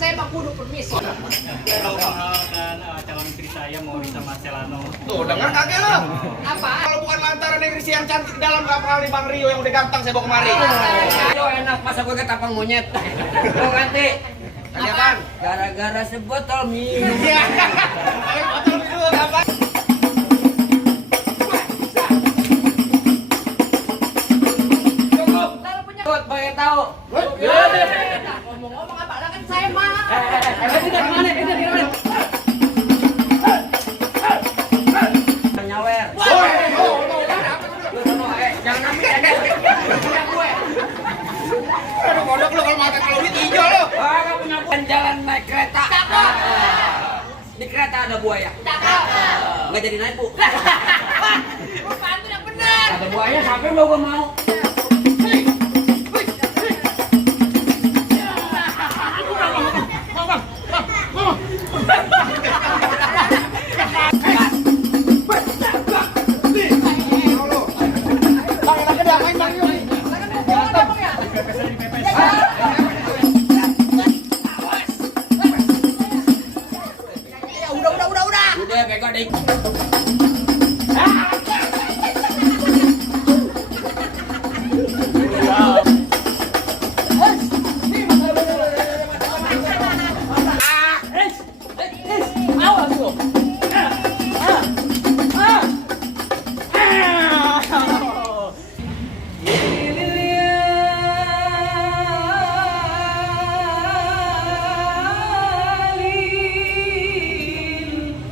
saya mah kudu permisi. Kalau menghalalkan calon istri saya mau Risa Marcelano. Tuh, dengar kakek lo. Apa? Kalau bukan lantaran negeri si yang cantik di dalam kapal nih Bang Rio yang udah ganteng saya bawa kemari. Ayo enak masa gue ketapang monyet. Mau ganti. Apaan? Gara-gara sebotol minum. Iya. Ayo botol minum apa? Cukup. Tuh, pengen tahu. Ngomong-ngomong apa? Kan saya mah. Nyawer. Lu sono, jangan ambil gue. Aduh, kodok lo kalau mata kalau duit hijau lo. Gak punya jalan naik kereta. Di kereta ada buaya. Nggak jadi naik, Bu. Apaan tuh yang bener? Ada buaya, sampai lo gue mau.